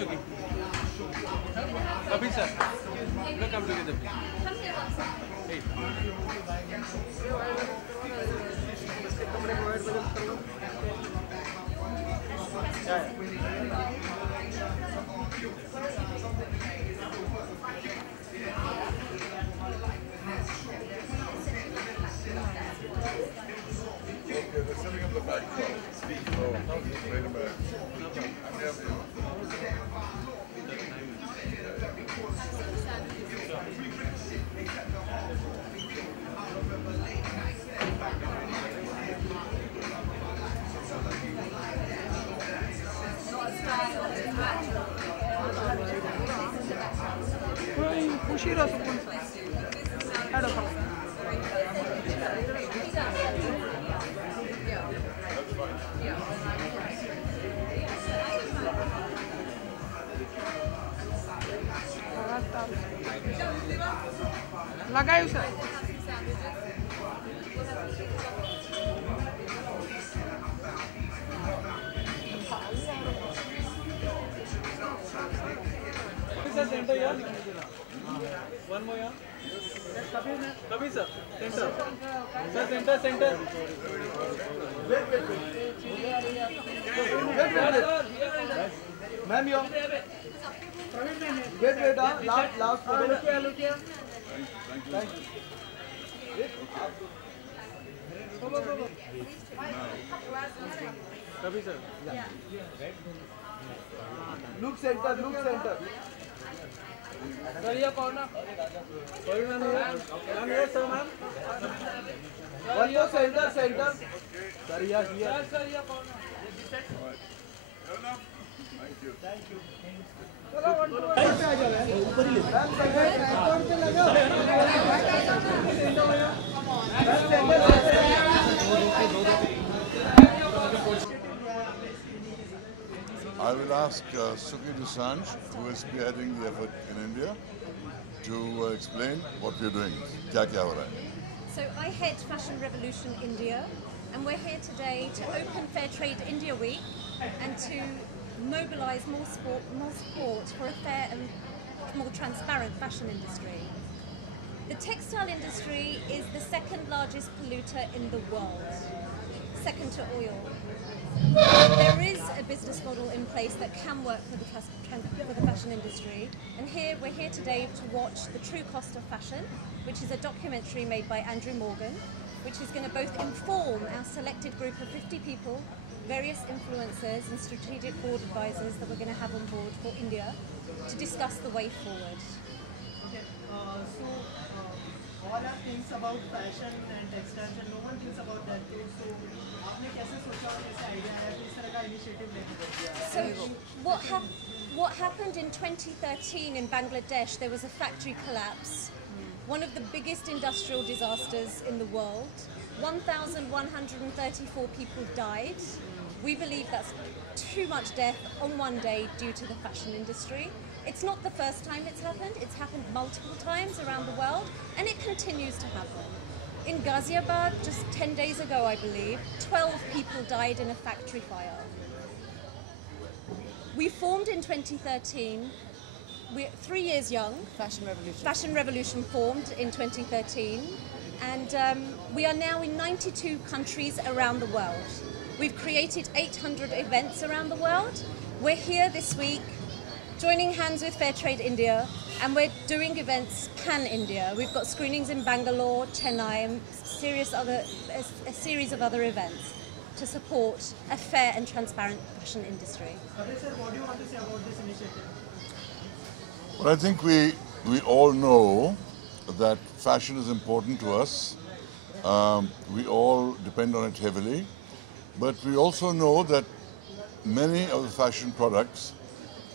Suki. Kabir sir, look, come together, please. Hey. They're sitting in the back row. So, wait a minute. लगायो sir Center here. One more here. Kabir sir, center. Sir, center. Ma'am you wait last Thank you. Kabir sir. Look center Sir, here corner. Sorry, ma'am. Ma'am, here, sir, ma'am. One more center sir here Sir, here corner. Thank you. I will ask Suki Dosanjh, who is spearheading the effort in India, to explain what we are doing. Kya ho raha hai? So I head Fashion Revolution India, and we're here today to open Fair Trade India Week and to mobilise more support for a fair and more transparent fashion industry. The textile industry is the second largest polluter in the world, second to oil. There is a business model in place that can work for the fashion industry, and we're here today to watch The True Cost of Fashion, which is a documentary made by Andrew Morgan, which is going to both inform our selected group of 50 people, various influencers and strategic board advisors that we're going to have on board for India to discuss the way forward. Okay, all are things about fashion and textiles and no one thinks about that too. So, आपने कैसे सोचा और कैसे idea आया कि इस तरह का इनिशिएटिव लेके बढ़िया? So what happened in 2013 in Bangladesh, there was a factory collapse, one of the biggest industrial disasters in the world. 1,134 people died. We believe that's too much death on one day due to the fashion industry. It's not the first time it's happened multiple times around the world, and it continues to happen. In Ghaziabad, just 10 days ago, I believe, 12 people died in a factory fire. We formed in 2013, we're 3 years young. Fashion Revolution formed in 2013, and we are now in 92 countries around the world. We've created 800 events around the world. We're here this week, joining hands with Fair Trade India, and we're doing events pan-India. We've got screenings in Bangalore, Chennai, and a series of other events to support a fair and transparent fashion industry. Kabir sir, what do you want to say about this initiative? Well, I think we all know that fashion is important to us. We all depend on it heavily. But we also know that many of the fashion products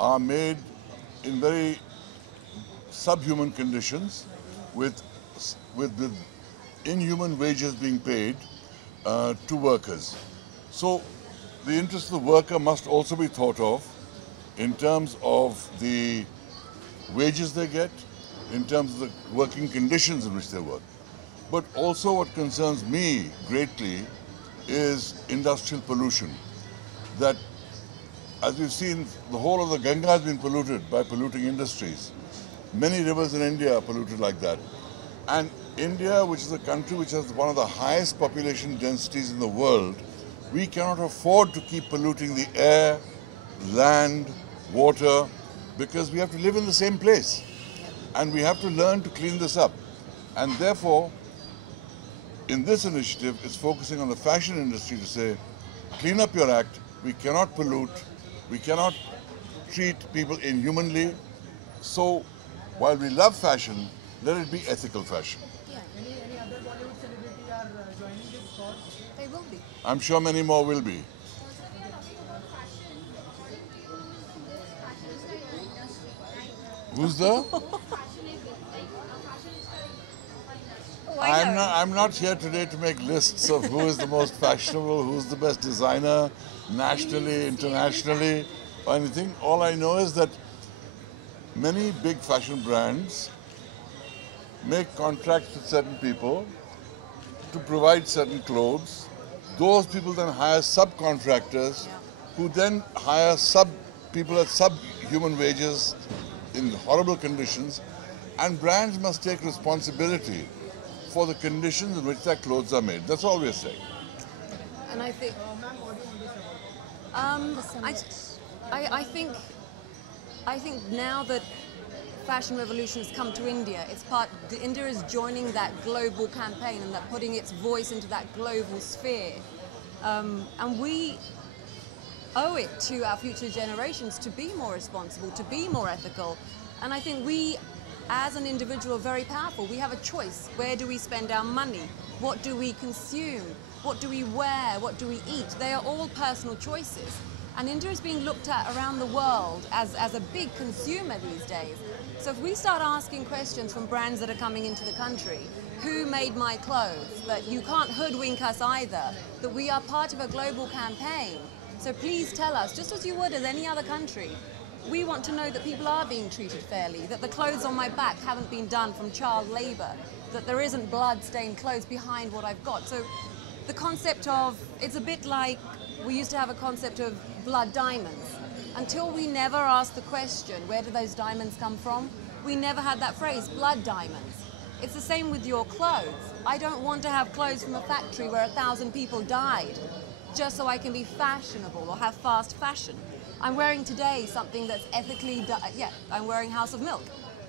are made in very subhuman conditions with inhuman wages being paid to workers. So the interest of the worker must also be thought of in terms of the wages they get, in terms of the working conditions in which they work. But also what concerns me greatly is industrial pollution. That as we've seen, the whole of the Ganga has been polluted by polluting industries. Many rivers in India are polluted like that. And India, which is a country which has one of the highest population densities in the world, we cannot afford to keep polluting the air, land, water, because we have to live in the same place. And we have to learn to clean this up. And therefore, in this initiative, it's focusing on the fashion industry to say, clean up your act, we cannot pollute, we cannot treat people inhumanly. So, while we love fashion, let it be ethical fashion. Any other Bollywood celebrity are joining this cause? They will be. I'm sure many more will be. Who's the? I'm not here today to make lists of who is the most fashionable, who's the best designer, nationally, internationally, or anything. All I know is that many big fashion brands make contracts with certain people to provide certain clothes. Those people then hire subcontractors who then hire people at subhuman wages in horrible conditions, and brands must take responsibility for the conditions in which their clothes are made. That's all we're saying. And I think, I think now that fashion revolution has come to India, India is joining that global campaign and that putting its voice into that global sphere. And we owe it to our future generations to be more responsible, to be more ethical. And I think we, as an individual, are very powerful. We have a choice. Where do we spend our money? What do we consume? What do we wear? What do we eat? They are all personal choices. And India is being looked at around the world as a big consumer these days. So if we start asking questions from brands that are coming into the country, who made my clothes? That you can't hoodwink us either, that we are part of a global campaign. So please tell us, just as you would as any other country, we want to know that people are being treated fairly, that the clothes on my back haven't been done from child labour, that there isn't blood-stained clothes behind what I've got. So the concept of, it's a bit like we used to have a concept of blood diamonds. Until we never asked the question, where do those diamonds come from? We never had that phrase, blood diamonds. It's the same with your clothes. I don't want to have clothes from a factory where 1,000 people died just so I can be fashionable or have fast fashion. I'm wearing today something that's ethically, I'm wearing House of Milk.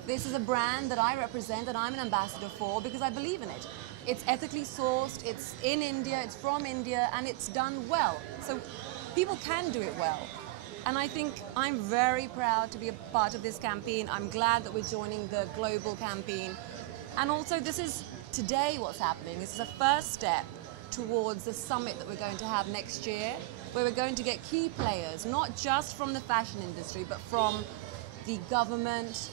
This is a brand that I represent and I'm an ambassador for because I believe in it. It's ethically sourced, it's in India, it's from India, and it's done well. So people can do it well. And I think I'm very proud to be a part of this campaign. I'm glad that we're joining the global campaign. And also this is today what's happening. This is a first step towards the summit that we're going to have next year, where we're going to get key players, not just from the fashion industry, but from the government,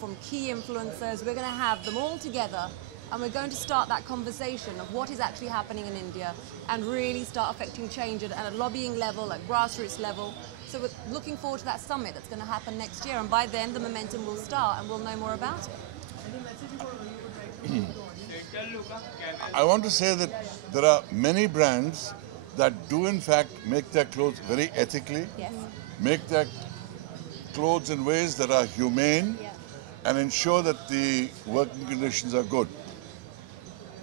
from key influencers. We're going to have them all together, and we're going to start that conversation of what is actually happening in India and really start affecting change at a lobbying level, at grassroots level. So we're looking forward to that summit that's going to happen next year, and by then the momentum will start and we'll know more about it. Any message you would like to I want to say that there are many brands that do in fact make their clothes very ethically, Yes. make their clothes in ways that are humane, and ensure that the working conditions are good.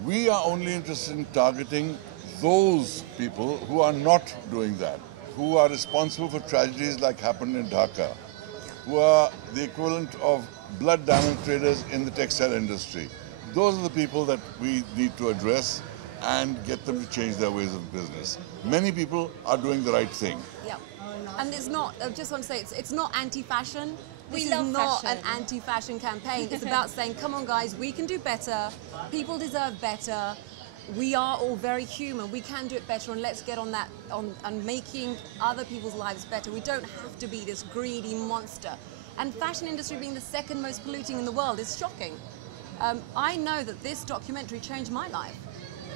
We are only interested in targeting those people who are not doing that, who are responsible for tragedies like happened in Dhaka, who are the equivalent of blood diamond traders in the textile industry. Those are the people that we need to address and get them to change their ways of business. Many people are doing the right thing. Yeah. And it's not, I just want to say, it's not anti-fashion. This is love not fashion. an anti-fashion campaign. It's about saying, come on guys, we can do better. People deserve better. We are all very human. We can do it better, and let's get on that, on making other people's lives better. We don't have to be this greedy monster. And fashion industry being the second most polluting in the world is shocking. I know that this documentary changed my life.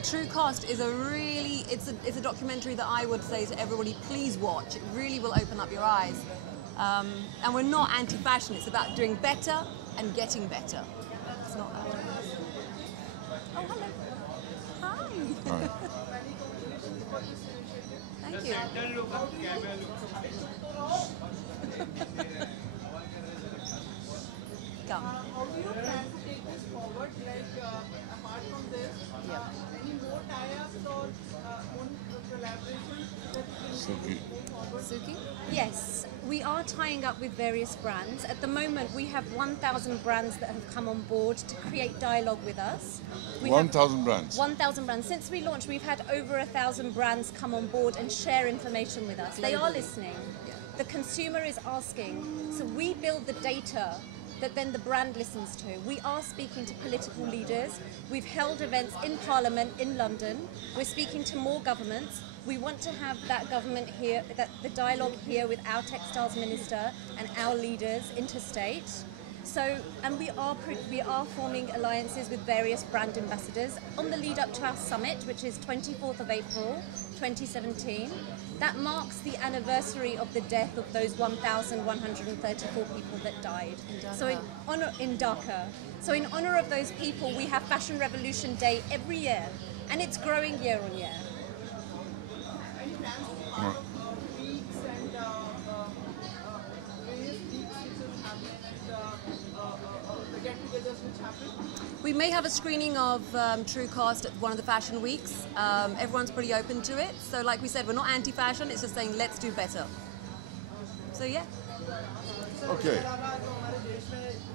True Cost is it's a documentary that I would say to everybody, please watch. It really will open up your eyes. And we're not anti-fashion, it's about doing better and getting better. It's not that. Oh, hello. Hi. Right. Thank you. Yes, we are tying up with various brands. At the moment, we have 1,000 brands that have come on board to create dialogue with us. 1,000 brands. 1,000 brands. Since we launched, we've had over 1,000 brands come on board and share information with us. They are listening. The consumer is asking. So we build the data that then the brand listens to. We are speaking to political leaders. We've held events in Parliament in London. We're speaking to more governments. We want to have that government here, the dialogue here with our textiles minister and our leaders interstate. So, and we are forming alliances with various brand ambassadors on the lead up to our summit, which is 24th of April, 2017. That marks the anniversary of the death of those 1,134 people that died. In Dhaka. So in honor of those people, we have Fashion Revolution Day every year, and it's growing year on year. Any plans for weeks and various weeks which will happen and the get-togethers which happen? We may have a screening of TrueCast at one of the fashion weeks. Everyone's pretty open to it. So like we said, we're not anti-fashion, it's just saying let's do better. So yeah. Okay.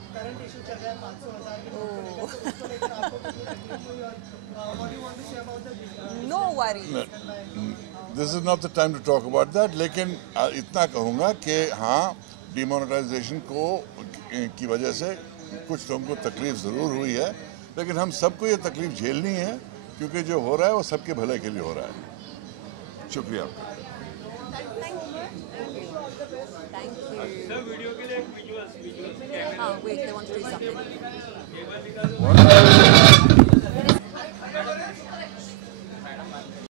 Current issue चल रहा है 500,000 के note को लेकर, तो उसको लेकर आपको कितनी तकलीफ हुई और what do you want to say about the No worries. This is not the time to talk about that. लेकिन इतना कहूँगा कि हाँ, डिमोनेटाइजेशन की वजह से कुछ लोगों को तकलीफ ज़रूर हुई है, लेकिन हम सबको ये तकलीफ झेलनी है, क्योंकि जो हो रहा है वो सबके भले के लिए हो रहा है. शुक्रिया. Thank you. वीडियो के लिए visuals Oh, wait, they want to do something. What?